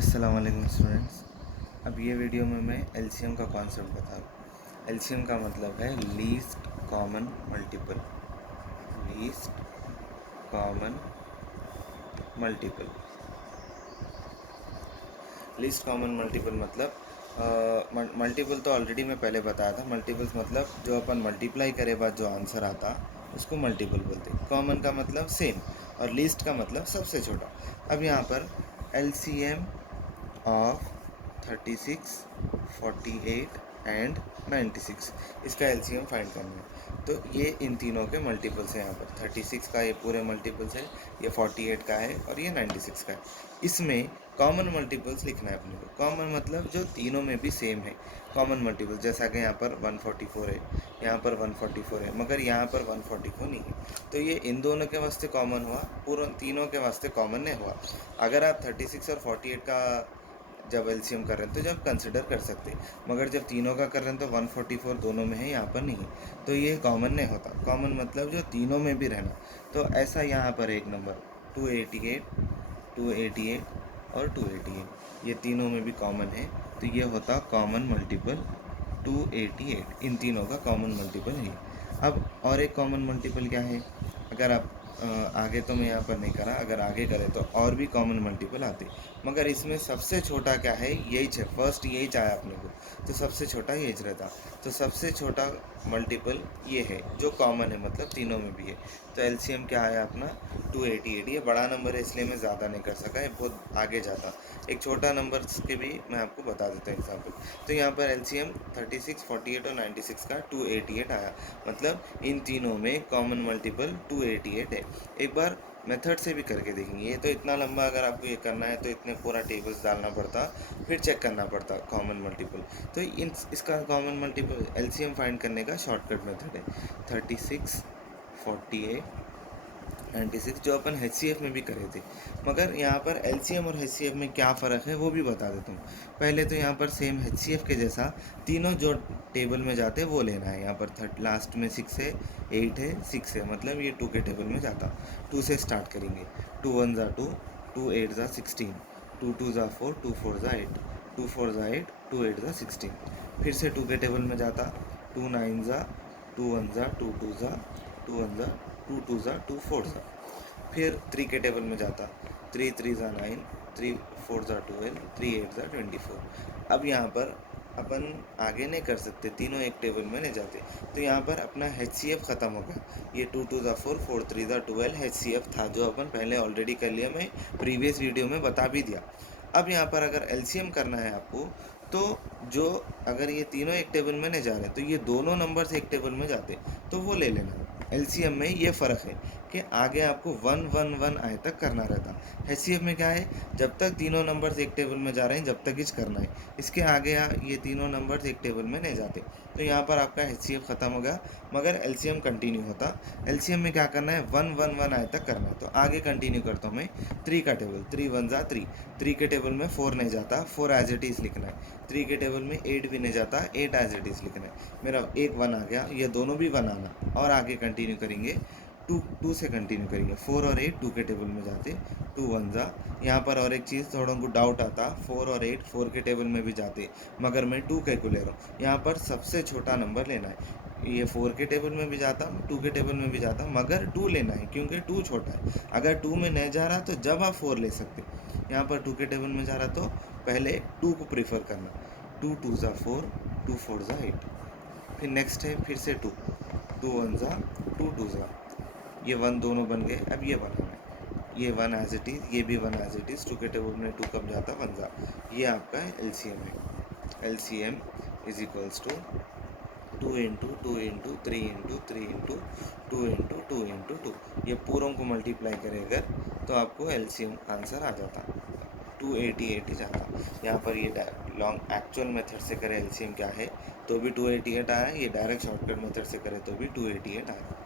अस्सलाम वालेकुम स्टूडेंट्स। अब ये वीडियो में मैं एलसीएम का कॉन्सेप्ट बता रहा हूँ। एलसीएम का मतलब है least common multiple. Least common multiple. Least common multiple मतलब मल्टीपल तो ऑलरेडी मैं पहले बताया था। मल्टीपल्स मतलब जो अपन मल्टीप्लाई करे बाद जो आंसर आता उसको मल्टीपल बोलते हैं। कॉमन का मतलब सेम और लीस्ट का मतलब सबसे छोटा। अब यहाँ पर एलसीएम ऑफ 36, 48 एंड 96, इसका एलसीएम फाइंड करना है। तो ये इन तीनों के मल्टीपल्स हैं। यहाँ पर 36 का ये पूरे मल्टीपल्स है, ये 48 का है और ये 96 का है। इसमें कॉमन मल्टीपल्स लिखना है अपने को। कॉमन मतलब जो तीनों में भी सेम है। कॉमन मल्टीपल जैसा कि यहाँ पर 144 है, यहाँ पर 144 है, मगर यहाँ पर 144 नहीं है। तो ये इन दोनों के वास्ते कॉमन हुआ, पूरे तीनों के वास्ते कॉमन नहीं हुआ। अगर आप 36 और 48 का जब एलसीएम कर रहे हैं तो जब कंसिडर कर सकते, मगर जब तीनों का कर रहे हैं तो 144 दोनों में है, यहाँ पर नहीं है, तो ये कॉमन नहीं होता। कॉमन मतलब जो तीनों में भी रहना। तो ऐसा यहाँ पर एक नंबर 288, 288 और 288, ये तीनों में भी कॉमन है, तो ये होता कॉमन मल्टीपल 288। इन तीनों का कॉमन मल्टीपल है। अब और एक कॉमन मल्टीपल क्या है, अगर आप आगे तो मैं यहाँ पर नहीं करा, अगर आगे करें तो और भी कॉमन मल्टीपल आते, मगर इसमें सबसे छोटा क्या है, यही है। फर्स्ट यही चाहे अपने को, तो सबसे छोटा यही रहता। तो सबसे छोटा मल्टीपल ये है जो कॉमन है, मतलब तीनों में भी है। तो एलसीएम क्या है अपना 288। ये बड़ा नंबर है इसलिए मैं ज़्यादा नहीं कर सका, ये बहुत आगे जाता। एक छोटा नंबर के भी मैं आपको बता देता हूँ एग्जाम्पल। तो यहाँ पर एलसीएम 36, 48 और 96 का 288 आया, मतलब इन तीनों में कॉमन मल्टीपल 288 है। एक बार मेथड से भी करके देखेंगे। ये तो इतना लंबा अगर आपको ये करना है तो इतने पूरा टेबल्स डालना पड़ता, फिर चेक करना पड़ता कॉमन मल्टीपल। तो इसका कॉमन मल्टीपल एलसीएम फाइंड करने का शॉर्टकट मेथड है 36, 48, 96, जो अपन एचसीएफ में भी करे थे। मगर यहाँ पर एलसीएम और एचसीएफ में क्या फ़र्क है वो भी बता देता हूँ। पहले तो यहाँ पर सेम एचसीएफ के जैसा तीनों जो टेबल में जाते हैं वो लेना है। यहाँ पर लास्ट में 6 है, 8 है, 6 है, मतलब ये 2 के टेबल में जाता। 2 से स्टार्ट करेंगे। 2 1 ज़ा 2, 2 8 ज़ा 16, 2 2 ज़ा 4, 2 4 ज़ा 8, 2 4 ज़ा 8, 2 8 ज़ा 16। फिर से 2 के टेबल में जाता। 2 9 ज़ा, 2 1 ज़ा, 2 2 ज़ा, 2 1 ज़ा, 2 2 ज़ा, 2 4 ज़ा। फिर 3 के टेबल में जाता। 3 3 ज़ा 9, 3 4 ज़ा 12, 3 8 ज़ा 24। अब यहाँ पर अपन आगे नहीं कर सकते, तीनों एक टेबल में नहीं जाते, तो यहाँ पर अपना एचसीएफ ख़त्म हो गया। ये 2 2 ज़ा 4, 4 3 ज़ा 12 एचसीएफ था, जो अपन पहले ऑलरेडी कर लिया, मैं प्रीवियस वीडियो में बता भी दिया। अब यहाँ पर अगर एलसीएम करना है आपको, तो जो अगर ये तीनों एक टेबल में नहीं जा रहे तो ये दोनों नंबर्स एक टेबल में जाते, तो वो ले लेना। एलसीएम में ये फ़र्क है कि आगे आपको 1 1 1 आए तक करना रहता। एचसीएफ में क्या है, जब तक तीनों नंबर्स एक टेबल में जा रहे हैं जब तक ही करना है, इसके आगे ये तीनों नंबर्स एक टेबल में नहीं जाते। तो यहाँ पर आपका एचसीएफ ख़त्म हो गया, मगर एलसीएम कंटिन्यू होता। एलसीएम में क्या करना है, 1 1 1 आए तक करना है। तो आगे कंटिन्यू करता हूँ मैं। 3 का टेबल, 3 1 ज़ा 3, 3 के टेबल में 4 नहीं जाता, 4 एज इट इज़ लिखना है। 3 के टेबल में 8 भी नहीं जाता, 8 एज इट इज़ लिखना है। मेरा एक 1 आ गया, ये दोनों भी 1 आना, और आगे कंटिन्यू करेंगे। 2 से कंटिन्यू करेंगे। 4 और 8 2 के टेबल में जाते, 2 1 ज़ा। यहाँ पर और एक चीज़ थोड़ा उनको डाउट आता, 4 और 8 4 के टेबल में भी जाते, मगर मैं 2 के को ले रहा हूँ। यहाँ पर सबसे छोटा नंबर लेना है। ये 4 के टेबल में भी जाता, 2 के टेबल में भी जाता, मगर 2 लेना है क्योंकि 2 छोटा है। अगर 2 में नहीं जा रहा तो जब आप 4 ले सकते। यहाँ पर 2 के टेबल में जा रहा तो पहले 2 को प्रीफर करना। 2 2 ज़ा 4, 2 4 ज़ा 8। फिर नेक्स्ट है फिर से 2, 2 1 ज़ा, 2 2 ज़ा, ये 1 दोनों बन गए। अब ये 1 आना है, ये 1 एज इट इज़, ये भी 1 एज इट इज़। 2 के टेबल में 2 कब जाता, 1 ज़ा। ये आपका एलसीएम है। LCM is equals to 2 into 2 into 3 into 3 into 2 into 2 into 2। ये पूरों को मल्टीप्लाई करेगा तो आपको एलसीएम आंसर आ जाता, 288 ही जाता। यहाँ पर ये लॉन्ग एक्चुअल मेथड से करे एलसीएम क्या है तो भी 288 आया, ये डायरेक्ट शॉर्टकट मेथड से करे तो भी 288 आया।